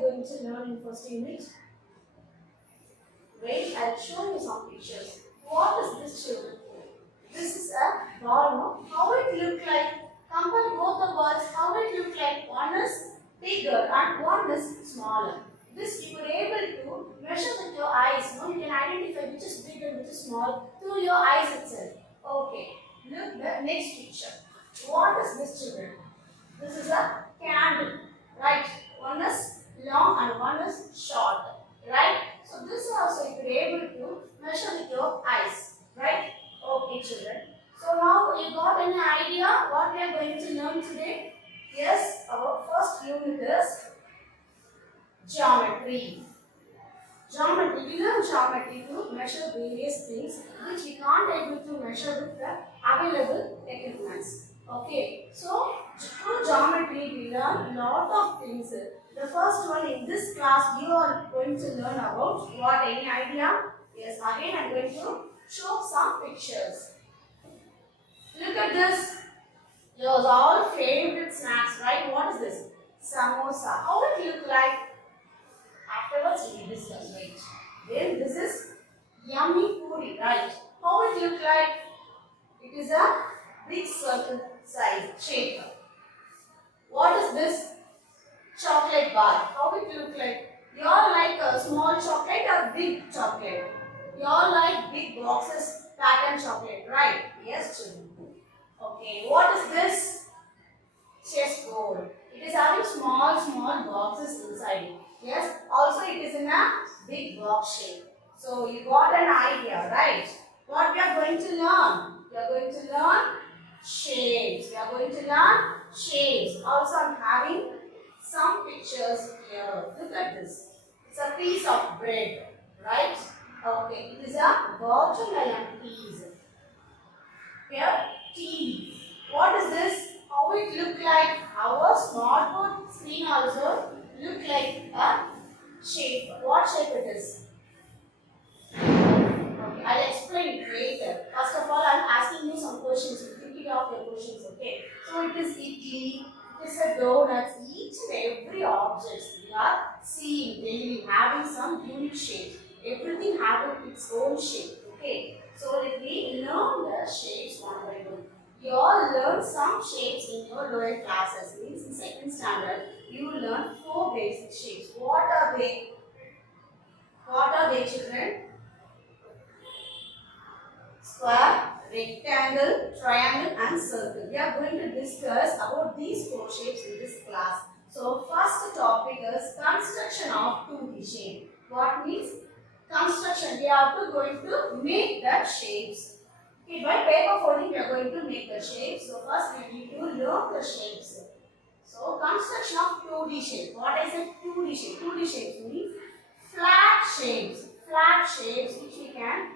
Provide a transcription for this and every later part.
are going to learn in first unit? Wait, I'll show you some pictures. What is this children? This is a ball, no? How it look like? Compare both the balls. How it look like? One is bigger and one is smaller. This you were able to measure with your eyes. No, you can identify which is big and which is small through your eyes itself. Okay. Look the next picture. What is this children? This is a candle, right? One is long and one is short, right? So this also you could able to measure with your eyes, right? Okay, children. So now you got any idea what we are going to learn today? Yes, our first unit is geometry. Geometry, we learn geometry to measure various things which we can't able to measure with the available equipments. Okay, so through geometry we learn lot of things. The first one in this class you are going to learn about what, any idea? Yes, again I am going to show some pictures. Look at this. Yours all favorite snacks, right? What is this? Samosa. How it look like? Afterwards we will discuss, right? Then this is yummy puri, right? How it look like? It is a big circle size shape. What is this? Chocolate bar. How it look like? You all like a small chocolate or big chocolate? You all like big boxes pattern chocolate, right? Yes, children. Okay, what is this? Chessboard. It is having small boxes inside. Yes, also it is in a big box shape. So you got an idea, right? What we are going to learn? We are going to learn shapes. We are going to learn shapes. Also I am having some pictures here. Look at this. It's a piece of bread, right? Okay, it is a watermelon piece. Here, TV. What is this? How it look like? Our smartphone screen also look like a shape. What shape it is? Okay, I'll explain it later. First of all, I'm asking you some questions. You think it off your questions, okay? So it is idli, it is a donut. Each and every object we are seeing daily having some unique shape. Everything having its own shape, okay? So let me learn the shapes one by one. You all learn some shapes in your lower classes. Means in second standard, you will learn 4 basic shapes. What are they? What are they, children? Square, rectangle, triangle and circle. We are going to discuss about these 4 shapes in this class. So first topic is construction of 2D shape. What means construction? We are going to make the shapes. Okay, by paper folding we are going to make the shapes. So first we need to learn the shapes. So construction of 2D shape. What is it? 2D shape. 2D shapes means flat shapes. Flat shapes which we can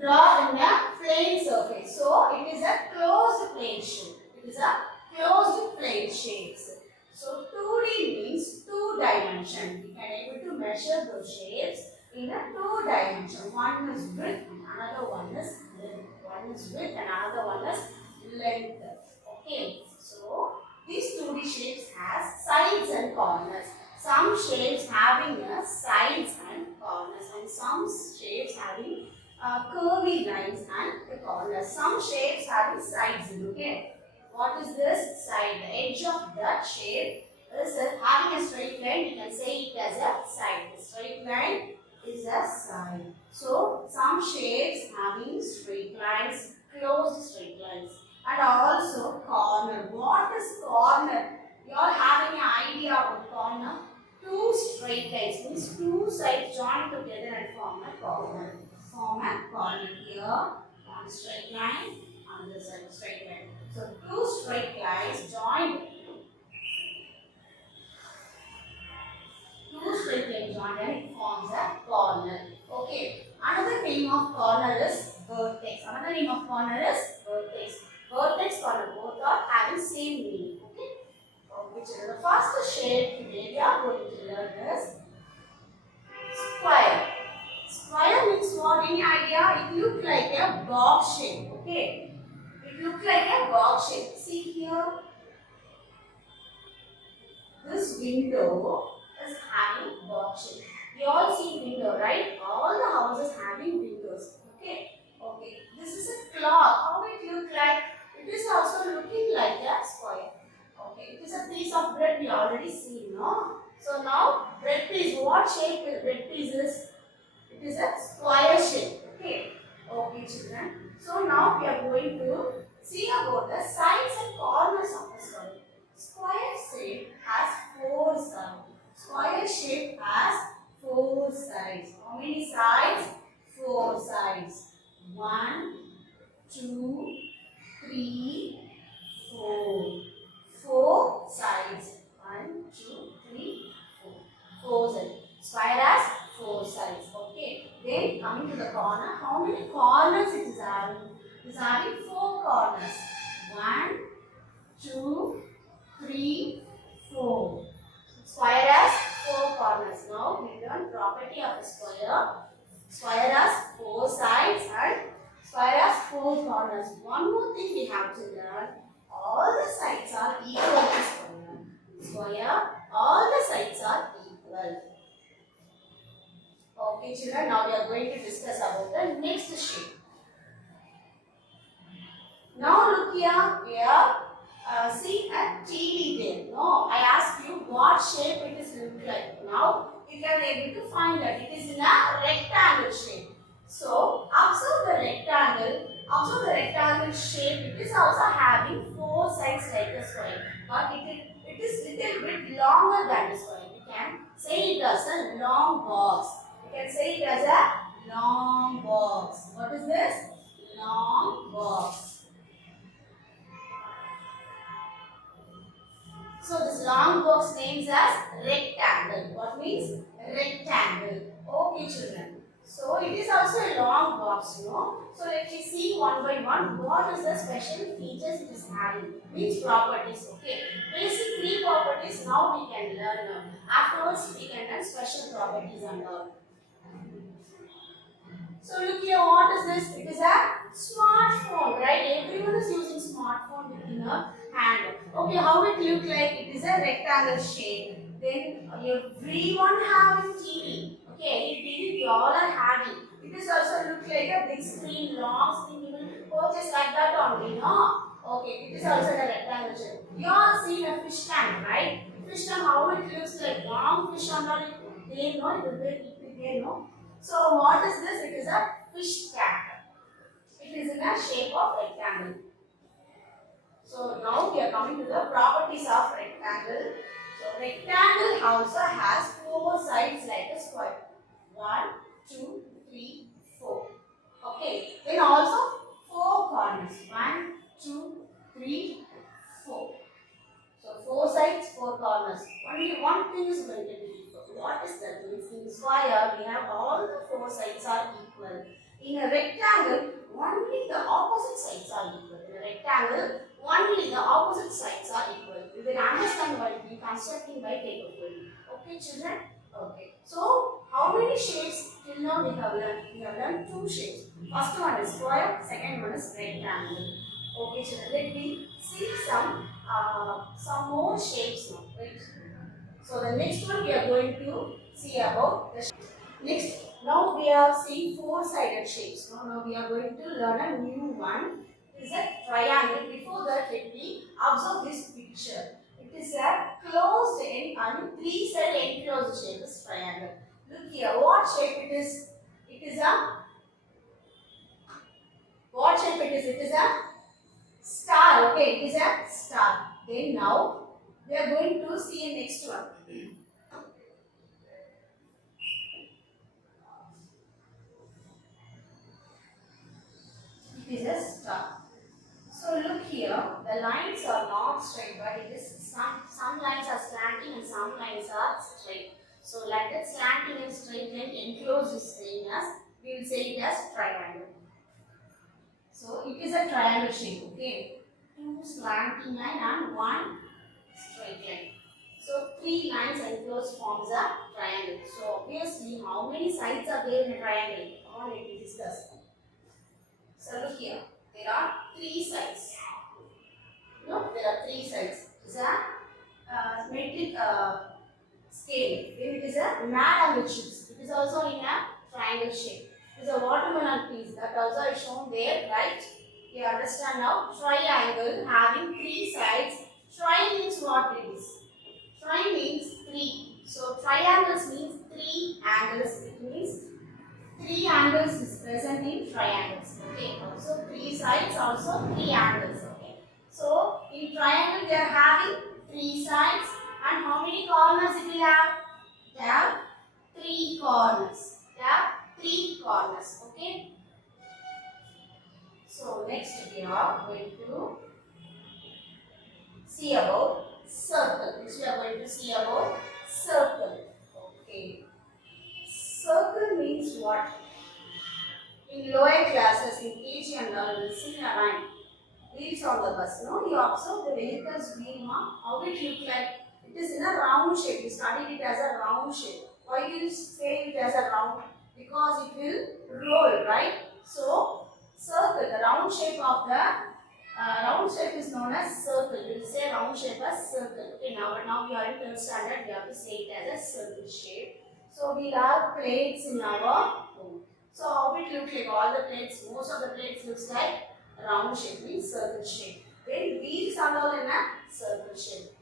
draw in a plane surface. So it is a closed plane shape. It is a closed plane shapes. So 2D means 2 dimension. We can able to measure those shapes in a 2 dimension. One is width, another one is length. One is width and another one is length. Okay. So these 2D shapes has sides and corners. Some shapes having a sides and corners and some shapes having curvy lines and the corners. Some shapes having sides. Okay. What is this? Side. The edge of that shape is having a straight line. You can say it as a side. The straight line is a side. So some shapes having straight lines, closed straight lines, and also corner. What is corner? You are having an idea about corner. 2 straight lines means 2 sides join together and form a corner. Form a corner here. One straight line, another side straight line. So 2 straight lines joined. 2 straight lines joined and it forms a corner. Okay. Another name of corner is vertex. Another name of corner is vertex. Vertex, corner, both are having same meaning. Okay. Which is the first shape today we are going to learn is square. Square means what? Any idea? It looks like a box shape. Okay. It looks like a box shape. See here. This window is having box shape. You all see window, right? All the houses having windows. Okay. Okay. This is a clock. How it look like? It is also looking like a square. Okay. It is a piece of bread we already seen, no? So now bread piece. What shape is bread piece is? It is a square shape. Okay. Okay, children. So now we are going to see about the sides and corners of the square. Square shape has four sides. Square shape has four sides. How many sides? Four sides. One, two, three, four. Four sides. One, two, three, four. Four sides. Square has four sides. Okay. Then coming to the corner. How many corners it is having? It is having four corners. One, two, three, four. Square has four corners. Now we learn property of a square. Square has four sides and square has four corners. One more thing we have to learn. All the sides are equal to square. Square, all the sides are equal. Okay, children, now we are going to discuss about the next shape. Now look here, we are see a TV there. No, I asked you what shape it is look like. Now you can able to find that it is in a rectangle shape. So observe the rectangle. Observe the rectangle shape. It is also having four sides like a square, but it is little bit longer than the square. You can say it as a long box. You can say it as a long box. What is this? Long box. So this long box names as rectangle. What means rectangle? Okay, children. So it is also a long box, So let me see one by one. What is the special features it is having? Means properties. Okay. Basic three properties. Now we can learn. Afterwards we can learn special properties and all. So look here, what is this? It is a smartphone, right? Everyone is using smartphone within a hand. Okay, how it look like? It is a rectangle shape. Then everyone having TV. Okay, any TV we all are having. It is also look like a big screen, long screen. You will purchase like that only, no? Okay, it is also a rectangle shape. You all seen a fish tank, right? Fish tank, how it looks like? Long fish and all. They know it will be there, no? So what is this? It is a fish tank. It is in a shape of rectangle. So now we are coming to the properties of rectangle. So rectangle also has four sides like a square. One, two, three, four. Okay. Then also four corners. One, two, three, four. So four sides, four corners. Only one thing is going to be equal. What is that? Means in square we have all the four sides are equal. In a rectangle, only the opposite sides are equal. In a rectangle, only the opposite sides are equal. You will understand why we constructing by table. Okay, children? Okay. So how many shapes till now we have learned? We have learned two shapes. First one is square, second one is rectangle. Okay, children. Let me see some more shapes now. Right? So the next one we are going to see about the shape. Next, now we have seen four-sided shapes. Now we are going to learn a new one. It is a triangle. Before that, let me observe this picture. It is a closed end and three-sided enclosed shape. This triangle. Look here. What shape it is? It is a what shape it is? It is a star. Okay, it is a star. Then now we are going to see a next one. It is a star. So look here, the lines are not straight, but it is some lines are slanting and some lines are straight. So like that slanting and straight line enclosed is saying as we will say it as triangle. So it is a triangle shape. Okay, two slanting line and one straight line. So three lines enclosed forms a triangle. So obviously, how many sides are there in a triangle? Come on, let me discuss. So look here, there are three sides. No, there are three sides. Is that metric scale. Then it is a mad angle chips. It is also in a triangle shape. It is a watermelon piece that also is shown there, right? You understand now? Triangle having three sides. Tri means what it is? Tri means three. So triangles means three angles. It means three angles is present in triangles. Okay. So three sides also three angles. Okay. So in triangle we are having three sides and how many corners it will have? It have three corners. It have three corners. Okay. So next we are going to see about circle. Next we are going to see about circle. Okay. Circle means what? In lower classes, in KG and all, you will see a line. Wheels on the bus. No, you observe the vehicle's wheel mark. How it look like? It is in a round shape. You studied it as a round shape. Why you say it as a round? Because it will roll, right? So, circle, the round shape of the round shape is known as circle. We will say round shape as circle. Okay, now we are in 10th standard. We have to say it as a circle shape. So, we have plates in our home. So, how it look like? All the plates, most of the plates looks like round shape, means circle shape. Then wheels are all in a circle shape.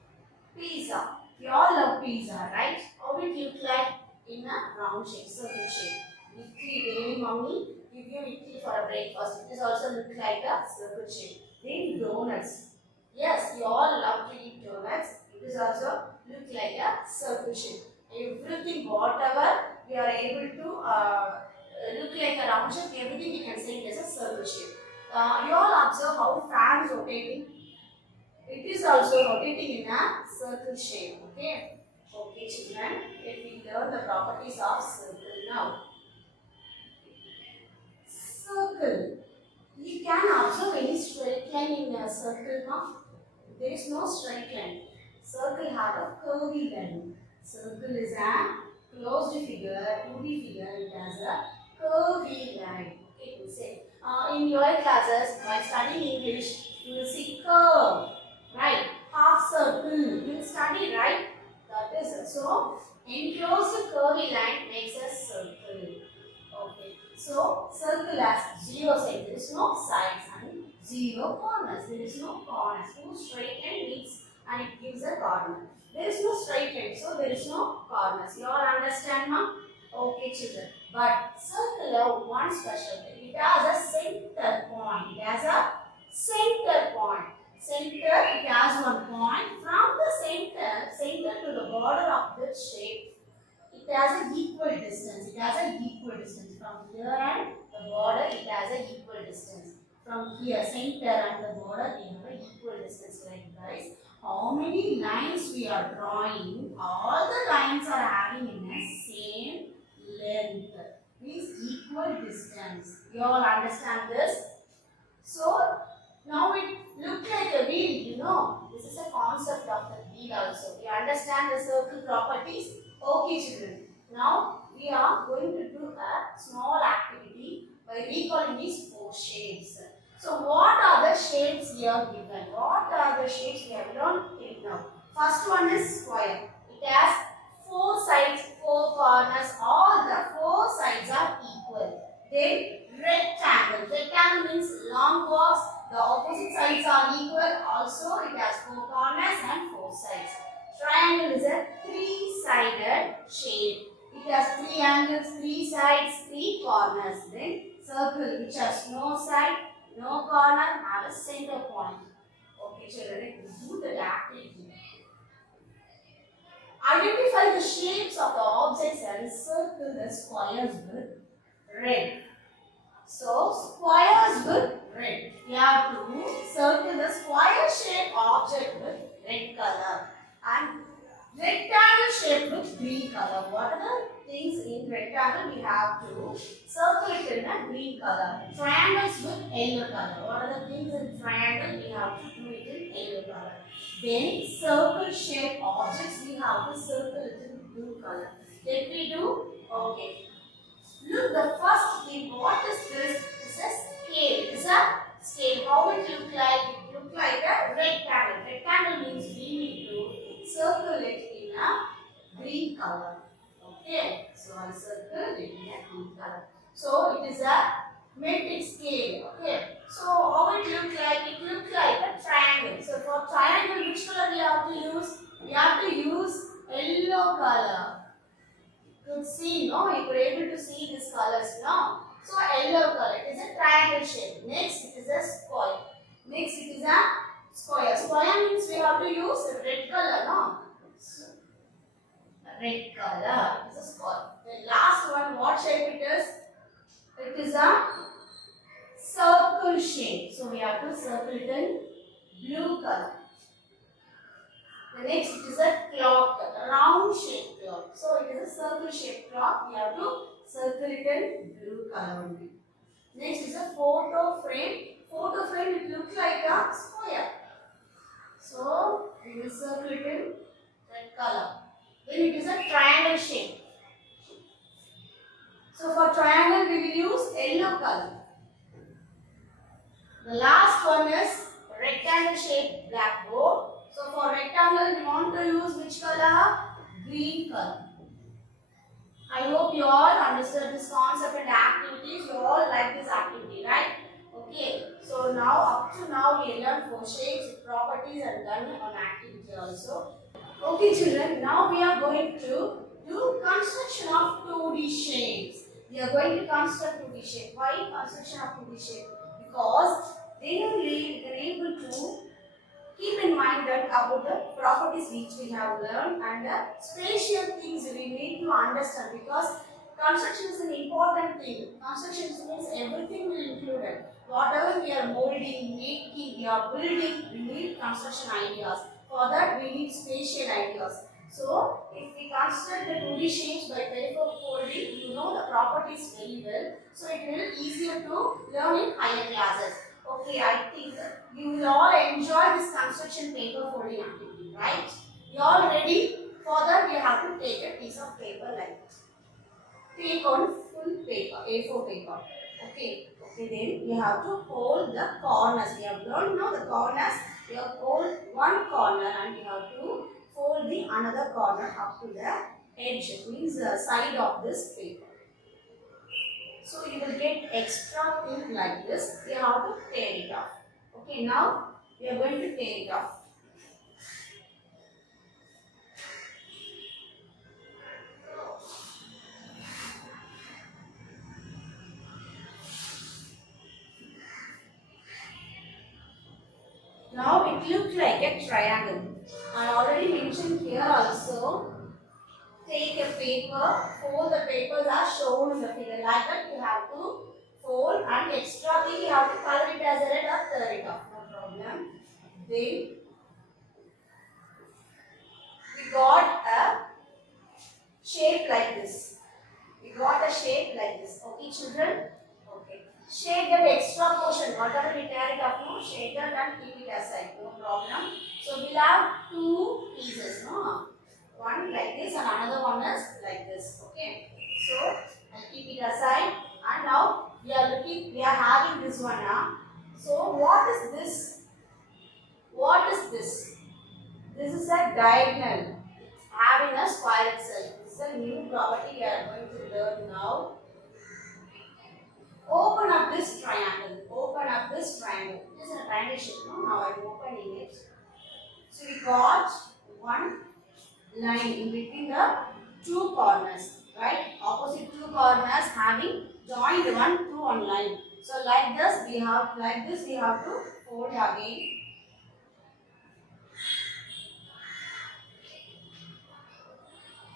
Pizza. You all love pizza, right? How it look like? In a round shape, circle shape. Idli, daily mommy give you idli for a breakfast. It is also look like a circle shape. Then donuts. Yes, you all love to eat donuts. It is also look like a circle shape. Everything, whatever we are able to look like a round shape, everything we can say it as a circle shape. You all observe how fan is rotating. It is also rotating in a circle shape. Okay. Okay, children. Let me learn the properties of circle now. Circle. You can observe any straight line in a circle now. There is no straight line. Circle have a curvy line. Circle is a closed figure, 2D figure. It has a curvy line. Okay, we say. In lower classes, while studying English, you will see curve, right? Half circle. You will study, right? That is it. So, enclosed curvy line makes a circle. Okay. So, circle has zero sides. There is no sides and zero corners. There is no corners. Two straight line meets and it gives a corner. There is no straight line, so there is no corners. You all understand now? Okay, children. But circle have one special thing. It has a center point. It has a center point. Center, it has one point. From the center to the border of the shape, it has an equal distance. It has an equal distance. From here and the border, it has an equal distance. From here, center and the border, we have an equal distance. Like guys, how many lines we are drawing? All the lines are having in the same length. Means equal distance. You all understand this? So, now it look like a wheel, you know. This is a concept of the wheel also. You understand the circle properties? Okay, children. Now, we are going to do a small activity by recalling these four shapes. So, what are the shapes we are given? What are the shapes we have learned till now? First one is square. It has four sides, four corners. All the four sides are equal. Then rectangle. Rectangle means long box. The opposite sides are equal. Also, it has four corners and four sides. Triangle is a three-sided shape. It has three angles, three sides, three corners. Then circle, which has no side, no corner, have a center point. Okay, children, we do the activity. Identify the shapes of the objects and circle the squares with red. So, squares with red. We have to circle the square shaped object with red color and rectangle shape with green color. What are the things in rectangle? We have to circle it in a green color. Triangles with yellow color. What are the things in triangle? We have to do it in yellow color. Then circle shaped objects, we have to circle it in blue color. Let me do. Okay. Look, the first thing, what is this? It's a scale. It's a scale. How it look like? It look like a rectangle. Rectangle means we need to circle it in a green color. Okay, so I circle it in a green color. So it is a metric scale. Okay, so how it look like? It looks like a triangle. So for triangle, which color we have to use? We have to use yellow color. You could see, no? You could able to see these colors, no? So yellow color. It is a triangle shape. Next, it is a square. Next, it is a square. Square means we have to use red color, no? Red color. It is a square. The last one, what shape it is? It is a circle shape. So we have to circle it in blue color. The next it is a clock, a round shaped clock. So it is a circle shaped clock. We have to circle it in blue color only. Next is a photo frame. Photo frame, it looks like a square. So we will circle it in red color. Then it is a triangle shape. So for triangle we will use yellow color. The last one is rectangle shaped blackboard. So for rectangle we want to use which color? Green color. I hope you all understood this concept and activities. You all like this activity, right? Okay. So now up to now we learned 4 shapes, properties and done on activity also. Okay children, now we are going to do construction of 2D shapes. We are going to construct 2D shape. Why construction of 2D shape? Because they will be able to keep in mind that about the properties which we have learned and the spatial things we need to understand, because construction is an important thing. Construction means everything will include it. Whatever we are molding, making, we are building, we need construction ideas. For that we need spatial ideas. So if we construct the 2D shapes by paper folding, you know the properties very well. So it will be easier to learn in higher classes. Okay, I think you will all enjoy this construction paper folding activity, right? You all ready? For that, we have to take a piece of paper like this. Take on full paper, A4 paper. Okay, then you have to hold the corners. We have learned now the corners. You have hold one corner and you have to fold the another corner up to the edge, means the side of this paper. So you will get extra thing like this. You have to tear it off. Okay, now we are going to tear it off. Now it looks like a triangle. I already mentioned here also. Take a paper, fold the papers are shown in the figure. Like that you have to fold, and extra thing you have to color it as a red or tear it off. No problem. Then we got a shape like this. We got a shape like this. Okay, children? Okay. Shade that extra portion, whatever we tear it off, no, shade that and keep it aside. No problem. So we'll have two pieces, no? One like this and another one is like this. Okay. So I'll keep it aside. And now we are having this one now. So what is this? What is this? This is a diagonal having a square itself. This is a new property we are going to learn now. Open up this triangle. Open up this triangle. This is a triangle shape. No? Now I am opening it. So we got one line in between the two corners. Right? Opposite two corners having joined one to one line. So like this we have to fold again.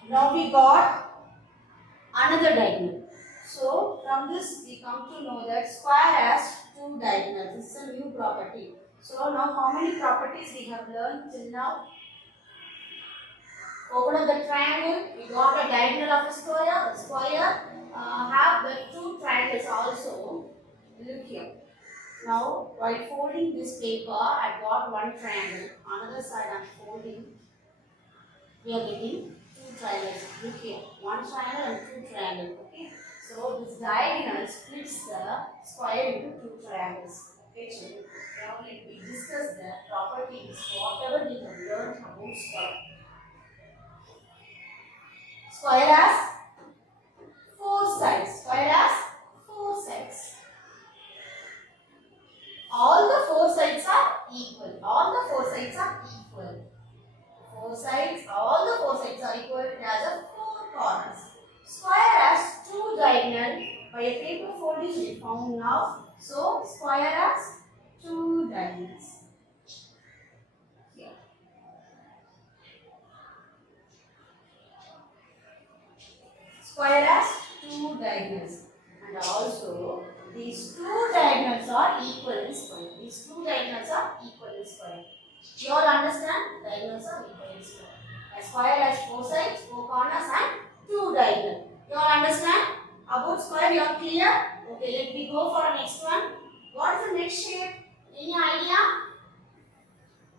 Now we got another diagonal. So from this we come to know that square has two diagonals. This is a new property. So now how many properties we have learned till now? Open up the triangle. We got a diagonal of a square. The square have the two triangles also. Look here. Now while folding this paper, I got one triangle. Another side I am folding. We are getting two triangles. Look here, one triangle and two triangles. Okay. So this diagonal splits the square into two triangles. Okay, children. Now let me discuss the properties, whatever we have learned about square. Square has four sides. Square has four sides. All the four sides are equal. All the four sides are equal. Four sides, all the four sides are equal. It has a four corners. Square has two diagonal. By a paper folding we found now. So square has two diagonals. Here. Square has two diagonals. And also these two diagonals are equal in square. These two diagonals are equal in square. You all understand? Diagonals are equal in square. A square has four sides, four corners and two diagonals. You all understand? About square you are clear? Okay, let me go for the next one. What is the next shape? Any idea?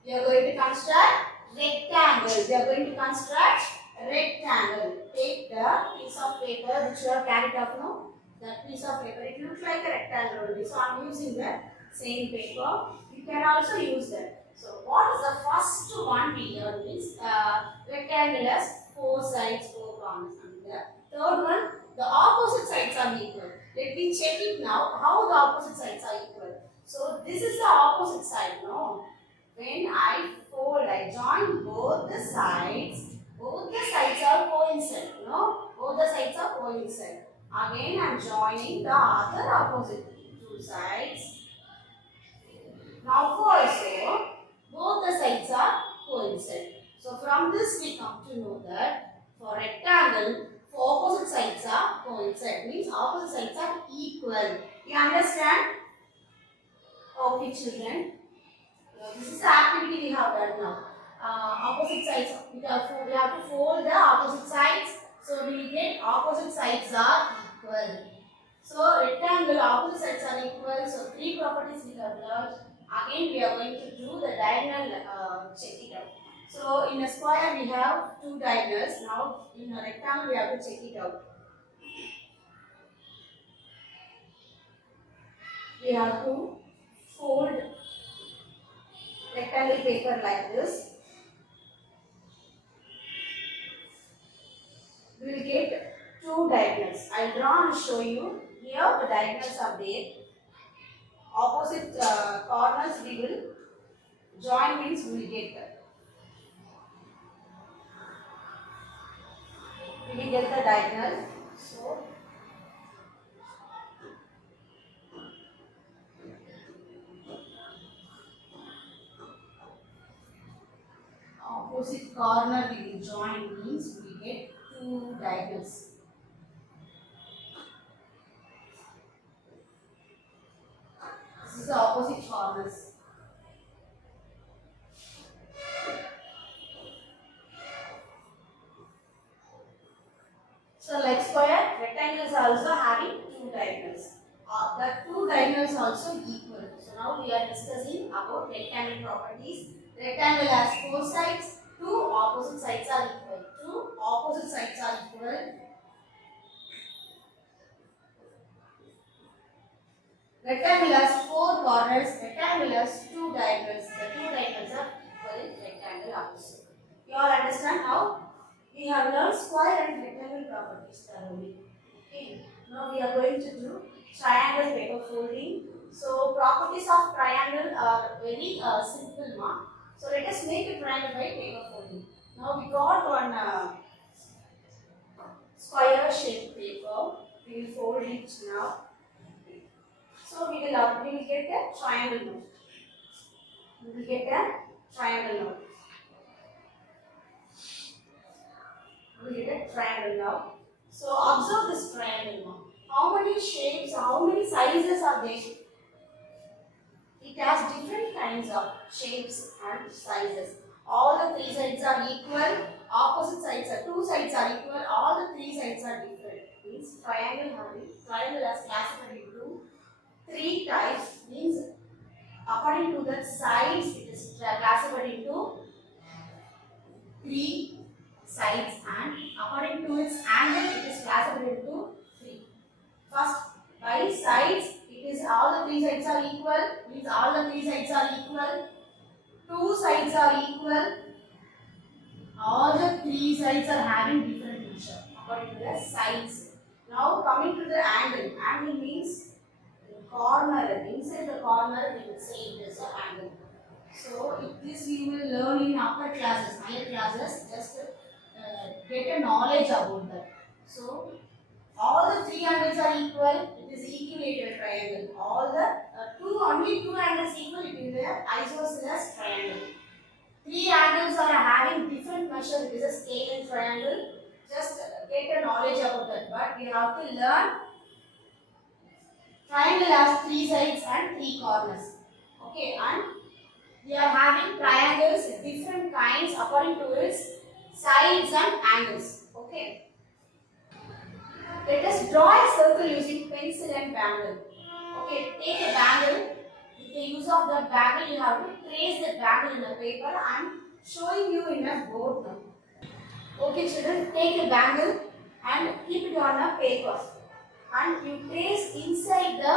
We are going to construct rectangle. We are going to construct a rectangle. Take the piece of paper which you have carried up now. That piece of paper, it looks like a rectangle only. So I am using the same paper. You can also use that. So what is the first one we learn is rectangle has four sides, four corners. And the third one, the opposite sides are equal. Let me check it now. How the opposite sides are equal? So this is the opposite side, no? When I fold, I join both the sides are coincide, no? Both the sides are coincide. Again, I am joining the other opposite two sides. Now also, both the sides are coincide. So from this we come to know that for rectangle, for opposite sides are coincide. Means opposite sides are equal. You understand? Okay, children. This is the activity we have done now. Opposite sides, we have to fold the opposite sides. So we will get opposite sides are equal. So rectangle opposite sides are equal. So three properties we have learned. Again we are going to do the diagonal check it out. So in a square we have two diagonals. Now in a rectangle we have to check it out. We have to fold rectangle paper like this. We will get two diagonals. I will draw and show you. Here the diagonals are there. Opposite corners we will join means we will get that. We will get the diagonal. So opposite corner we will join means we will get two diagonals. This is the opposite corners. So like square, rectangle is also having two diagonals. The two diagonals also equal. So now we are discussing about rectangle properties. Rectangle has four sides. Two opposite sides are equal. Two opposite sides are equal. Rectangle has four corners. Rectangle has two diagonals. The two diagonals are equal in rectangle also. You all understand how? We have learned square and rectangle properties thoroughly. Okay. Now we are going to do triangle paper folding. So properties of triangle are very simple one. So let us make a triangle by paper folding. Now we got one square shaped paper. We will fold it now. So we will get a triangle now. We will get a triangle now. We will get a triangle now. So observe this triangle now. How many shapes, how many sizes are there? It has different kinds of shapes and sizes. All the three sides are equal. Opposite sides are two sides are equal. All the three sides are different. Means triangle has classified into three types. Means according to the sides, it is classified into three sides, and according to its angle, it is classified into three. First, by sides, it is all the three sides are equal. Means all the three sides are equal. Two sides are equal. All the three sides are having different measure according to the sides. Now coming to the angle. Angle means corner. Inside the corner we will say it is an angle. So if this we will learn in upper classes, higher classes, just get a knowledge about that. So all the three angles are equal. It is equilateral triangle. All the only two angles equal. It is an isosceles triangle. Three angles are having different measure. It is a scale triangle. Just get a knowledge about that. But we have to learn triangle has three sides and three corners. Okay, and we are having triangles different kinds according to its sides and angles. Okay. Let us draw a circle using pencil and bangle. Okay, take a bangle. With the use of the bangle, you have to trace the bangle in a paper. I am showing you in a board now. Okay, children, take a bangle and keep it on a paper. And you trace inside the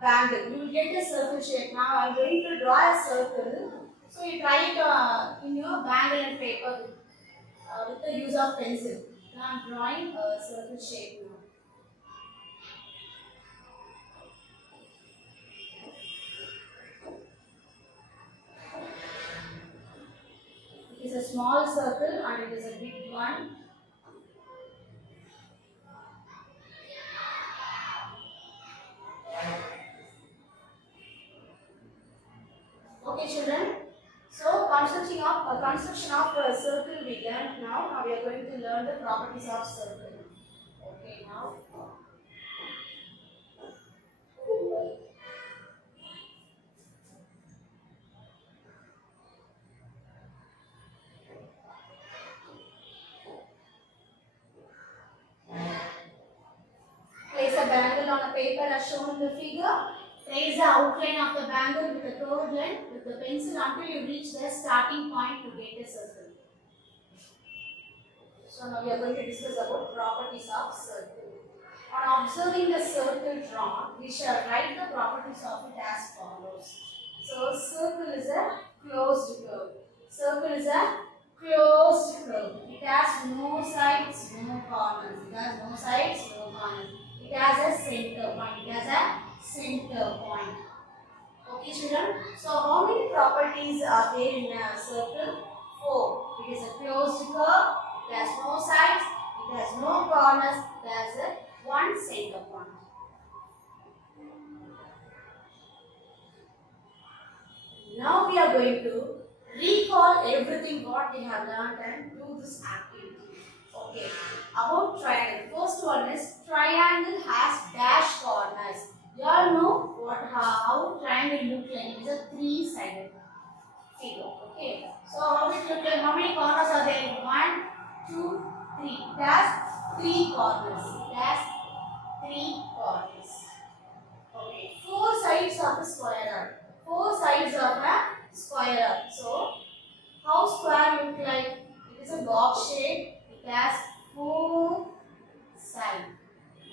bangle. You will get a circle shape. Now I am going to draw a circle. So you try it in your bangle and paper with the use of pencil. Now I am drawing a circle shape now. It is a small circle and it is a big one. Okay, children. So construction of a circle we learned now. Now we are going to learn the properties of circle. Okay, now. Place a bangle on a paper as shown in the figure. Trace the outline of the bangle with a curved line with the pencil until you reach the starting point to get a circle. So now we are going to discuss about properties of circle. On observing the circle drawn, we shall write the properties of it as follows. So circle is a closed curve. Circle is a closed curve. It has no sides, no corners. It has no sides, no corners. It has a center point. It has a center point. Okay, children. So how many properties are there in a circle? 4. It is a closed curve. It has no sides. It has no corners. It has a one center point. Now we are going to recall everything what we have learned and do this activity. Okay. About triangle. First one is triangle has dash corners. You all know how triangle looks like. It is a three-sided figure. Okay. So how it look like? How many corners are there? 1, 2, 3. It has 3 corners. It has 3 corners. Okay. 4 sides of a square. 4 sides of a square. So how square look like? It is a box shape. It has 4 sides.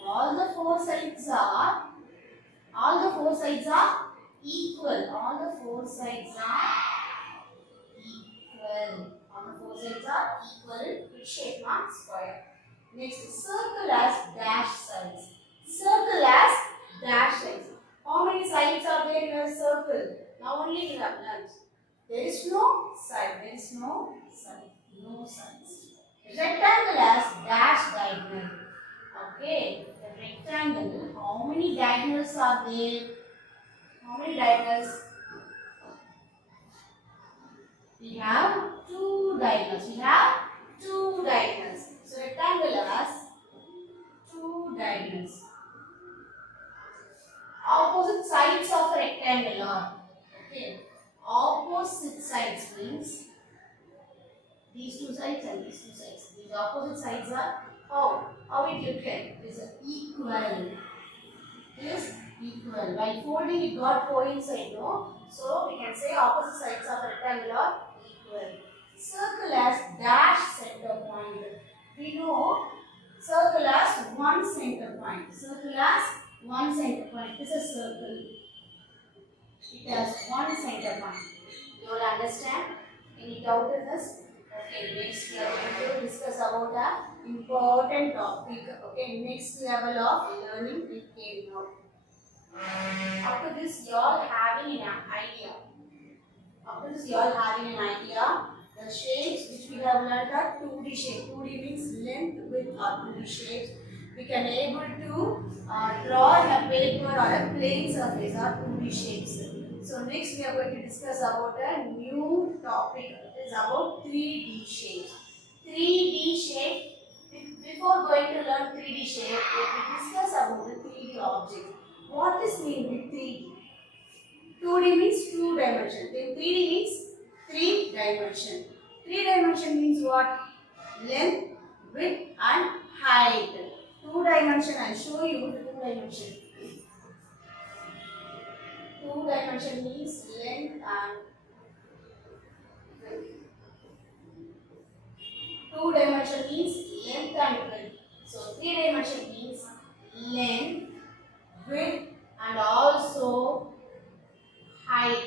All the four sides are equal. All the four sides are equal. All the four sides are equal. Its shape not square. Next, circle has dash sides. Circle has dash sides. How many sides are there in a circle? Now only we have learnt. There is no side. There is no side. No sides. Rectangle has dash diagonal. Okay. The rectangle. How many diagonals are there? How many diagonals? We have 2 diagonals. We have 2 diagonals. So rectangle has 2 diagonals. Opposite sides of a rectangle are, okay, opposite sides means these 2 sides and these 2 sides. These opposite sides are how it look like? It is equal. It is equal. By folding it got coincide, no? So we can say opposite sides of a rectangle are equal. Circle has dash center point. We know circle has one center point. Circle has one center point. This is a circle. It has one center point. You all understand? Any doubt in this? Okay, next we are going to discuss about a important topic. Okay, next level of learning we came now. After this, you all having an idea. After this, you all having an idea. The shapes which we have learned are 2D shape. 2D means length, width or 2D shapes. We can able to draw in a paper or a plane surface or 2D shapes. So next we are going to discuss about a new topic. It is about 3D shapes. 3D shape. Before going to learn 3D shape, we discuss about the 3D object. What is mean with 3D? 2D means two dimension. Then 3D means three dimension. Three dimension means what? Length, width and height. Two dimension, I will show you the two dimension. Two dimension means length and width. Two dimension means length and width. So three dimension means length, width and also height.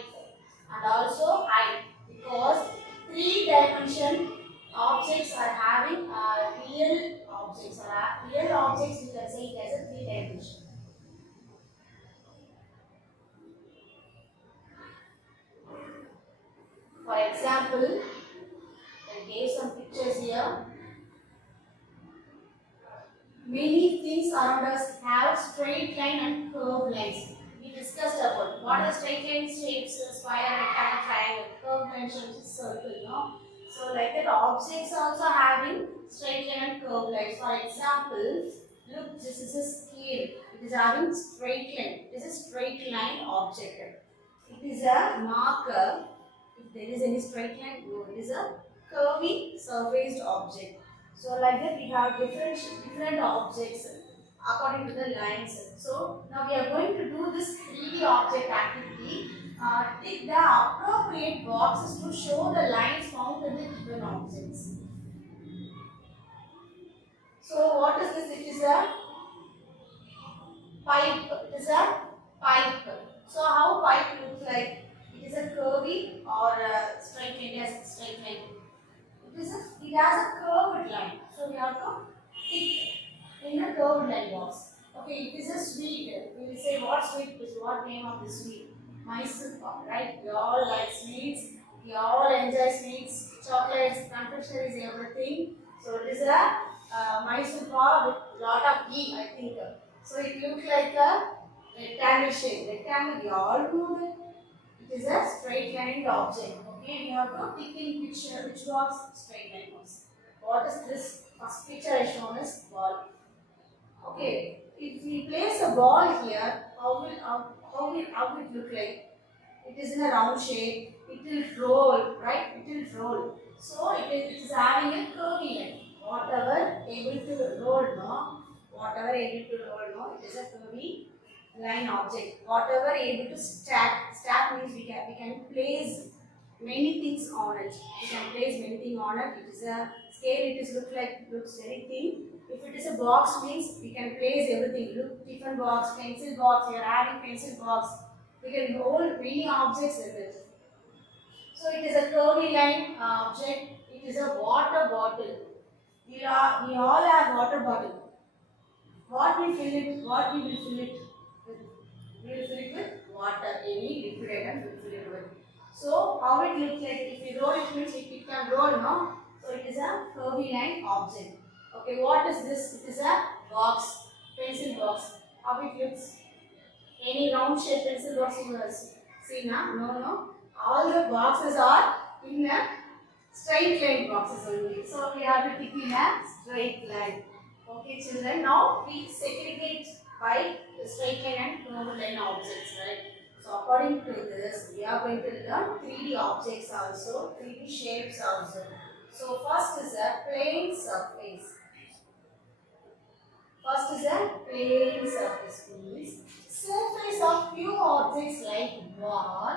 And also height, because three dimension objects are having real objects or real objects, you can say it as a three dimension. For example, I gave some pictures here. Many things around us have straight line and curved lines. We discussed about what are straight line shapes, square, rectangle, triangle, curved line shapes, circle, no? So like that, objects also having straight line and curved lines. For example, look, this is a scale. It is having straight line. It is a straight line object. It is a marker. If there is any straight line, no, it is a curvy surfaced object. So like that we have different objects according to the lines. So now we are going to do this 3D object activity. Tick the appropriate boxes to show the lines found in the given objects. So what is this? It is a pipe. It is a pipe. So how pipe looks like? It is a curvy or a straight line. Yes, straight line. It has a curved line. So we have to tick in a curved line box. Okay, it is a sweet. We will say what sweet is, what name of the sweet? Mysore pak, right? We all like sweets. We all enjoy sweets, chocolates, confectioneries, everything. So it is a Mysore pak with lot of ghee, I think. So it looks like a rectangle shape. Rectangle, we all know that it is a straight lined object. Okay, we have to tick in which box? Straight line box. What is this? First picture I shown is ball. Okay, if we place a ball here, how will it look like? It is in a round shape. It will roll, right? It will roll. So it is having a curvy line. Whatever able to roll, no. Whatever able to roll, no. It is a curvy line object. Whatever able to stack. Stack means we can place many things on it. We can place many things on it. It is a scale. It is looks very thin. If it is a box means we can place everything. Look, different box, pencil box. You are adding pencil box. We can hold many objects in it. So it is a curvy line object. It is a water bottle. We all have water bottle. What we fill it? What we will fill it with? We will fill it with water. Any liquid item we will fill it with. So how it looks like? If we roll it means it can roll, no? So it is a curvy line object. Okay, what is this? It is a box, pencil box. How it looks? Any round shape pencil box you will see now? No, no. All the boxes are in a straight line boxes only. So we have to tick in a straight line. Okay, children. Now we segregate by the straight line and curved line objects, right? So according to this, we are going to learn 3D objects also, 3D shapes also. So first is a plane surface. First is a plane surface, means surface of few objects like wall,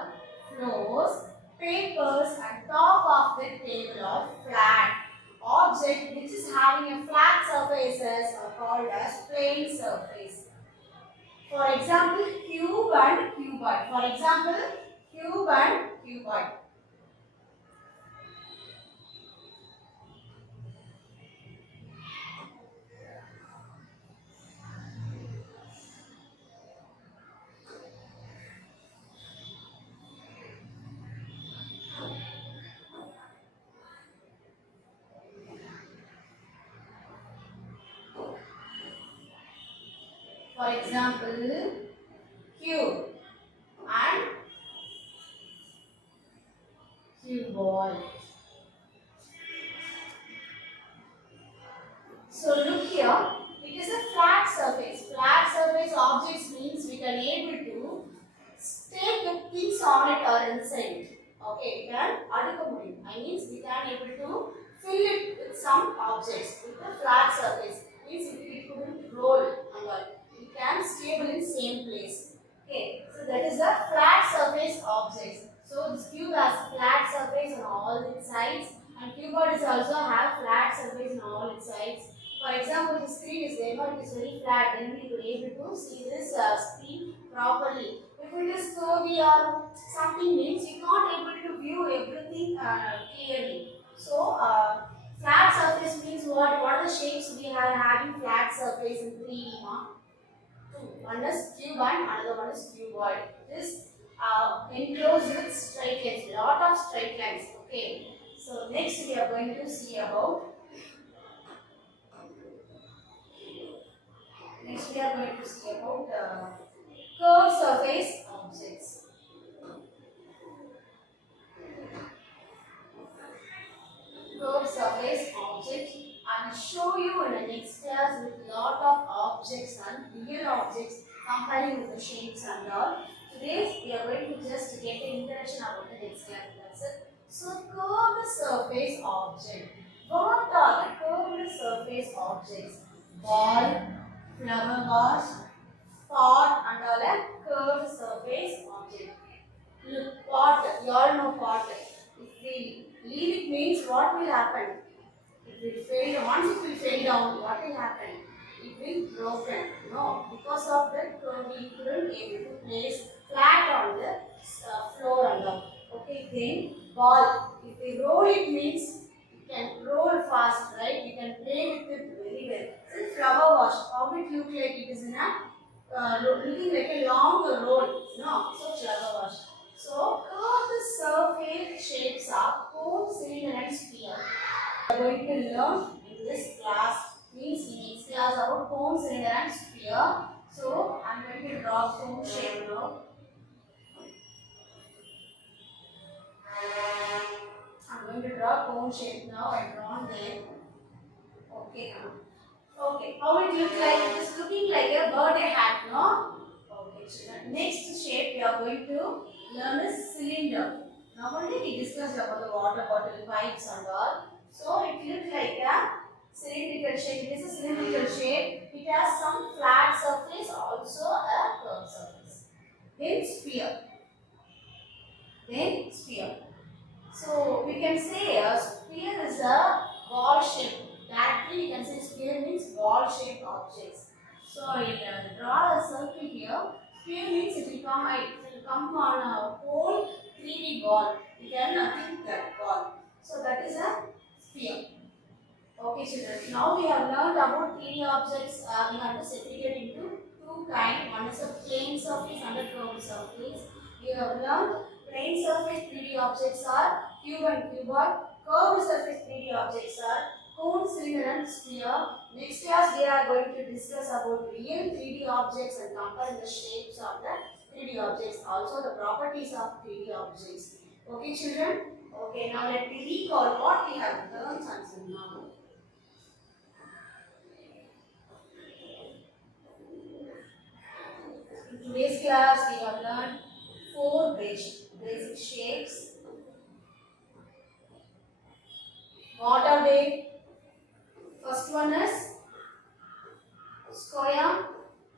floors, papers and top of the table are flat. Object which is having a flat surfaces are called as plane surface. For example, cube and cuboid. For example, cube and cuboid. For example, cube and cube ball. So look here, it is a flat surface. Flat surface objects means we can able to take the things on it or inside. Okay, we can அடுக்க முடியும். I means we can able to fill it with some objects with a flat surface. Means it couldn't roll and all. It can stable in same place. Okay, so that is a flat surface objects. So this cube has flat surface on all its sides, and cuboid is also have flat surface on all its sides. For example, the screen is there, but it is very flat. Then we could able to see this screen properly. If it is curvy or something means you can't able to view everything clearly. So flat surface means what? What are the shapes we are having flat surface in 3D? Two. One is cube and another one is cuboid. This enclosed with straight lines. Lot of straight lines. Okay. So next we are going to see about. Next we are going to see about curved surface objects. Curved surface object. I will show you in the next class with lot of objects and real objects comparing with the shapes and all. Today we are going to just get an introduction about the next class. That's it. So curved surface object. What are the curved surface objects? Ball, flower vase, pot and all a curved surface object. Look, pot, you all know pot. If we leave it means what will happen? It will fail. Once it will fail down, what will happen? It will broken. No, because of that curve, we couldn't able to place flat on the floor and all. Okay, then ball. If we roll it means it can roll fast, right? We can play with it very well. This flower wash, how it look like? It is in a looking like a long roll. No, so flower wash. So curved surface shapes are cone, cylinder, and sphere. We are going to learn in this class. Means in next class about cone, cylinder, and sphere. So I am going to draw cone shape now. I am going to draw cone shape now. I drawn there. Okay. Okay. How it look like? It is looking like a birthday hat, no? Okay, children. Next shape we are going to learn is cylinder. Now only we discussed about the water bottle, pipes and all. So it looks like a cylindrical shape. It is a cylindrical shape. It has some flat surface, also a curved surface. Then sphere. Then sphere. So we can say a sphere is a ball shape. Directly we can say sphere means ball shaped objects. So I will draw a circle here. Sphere means it will come on a whole 3D ball. You can think that ball. So that is a sphere. Okay, children. Now we have learned about 3D objects. We have to segregate into two kinds. One is a plane surface and a curved surface. We have learned plane surface 3D objects are cube and cuboid. Curved surface 3D objects are cone, cylinder, and sphere. Next class we are going to discuss about real 3D objects and compare the shapes of the 3D objects. Also the properties of 3D objects. Okay, children. Okay, now let me recall what we have learned until now. In today's class, we have learned 4 basic shapes. What are they? First one is square,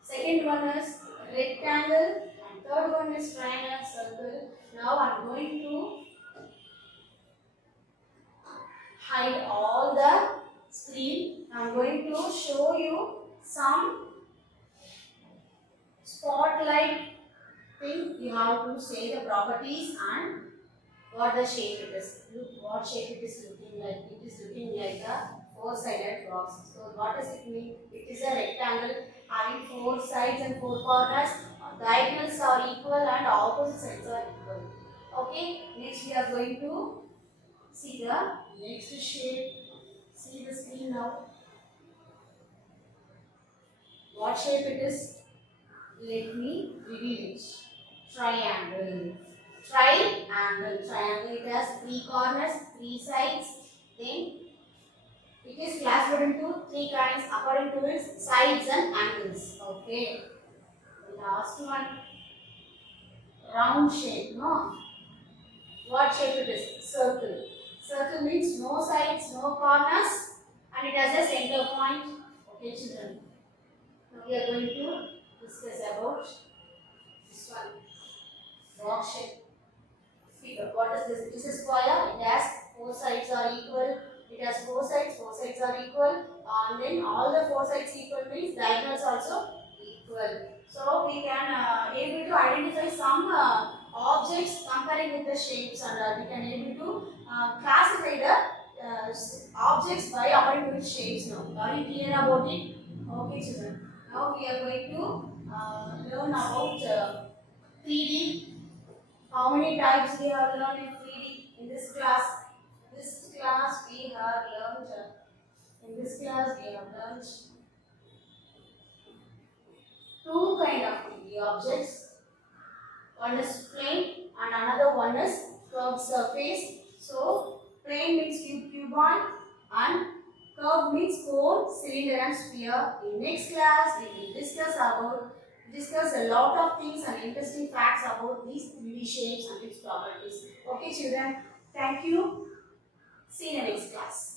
second one is rectangle, and third one is triangle, circle. Now I am going to hide all the screen. I am going to show you some spotlight thing. You have to say the properties and what the shape it is. Look what shape it is looking like. It is looking like a 4-sided box. So what does it mean? It is a rectangle having 4 sides and 4 corners. Diagonals are equal and opposite sides are equal. Okay. Next we are going to see the next shape. See the screen now. What shape it is? Let me reveal it. Triangle. Triangle. Triangle. It has three corners, three sides. Then it is classified into three kinds according to its sides and angles. Okay. The last one, round shape. No. What shape it is? Circle. Circle means no sides, no corners, and it has a center point. Okay, children. Now we are going to discuss about this one. Box shape figure. What is this? It is a square. It has four sides are equal. It has four sides are equal. And then all the four sides equal means diagonals also equal. So we can able to identify some objects comparing with the shapes, and we can able to classify the objects by according to its shapes now. Are you clear about it? Okay, children. Now we are going to learn about 3D. How many types we have learned in 3D in this class? This class we have learned. In this class we have learned two kind of 3D objects. One is plane and another one is curved surface. So plane means cuboid and curve means cone, cylinder and sphere. In next class we will discuss a lot of things and interesting facts about these 3D shapes and its properties. Okay children, thank you. See you in the next class.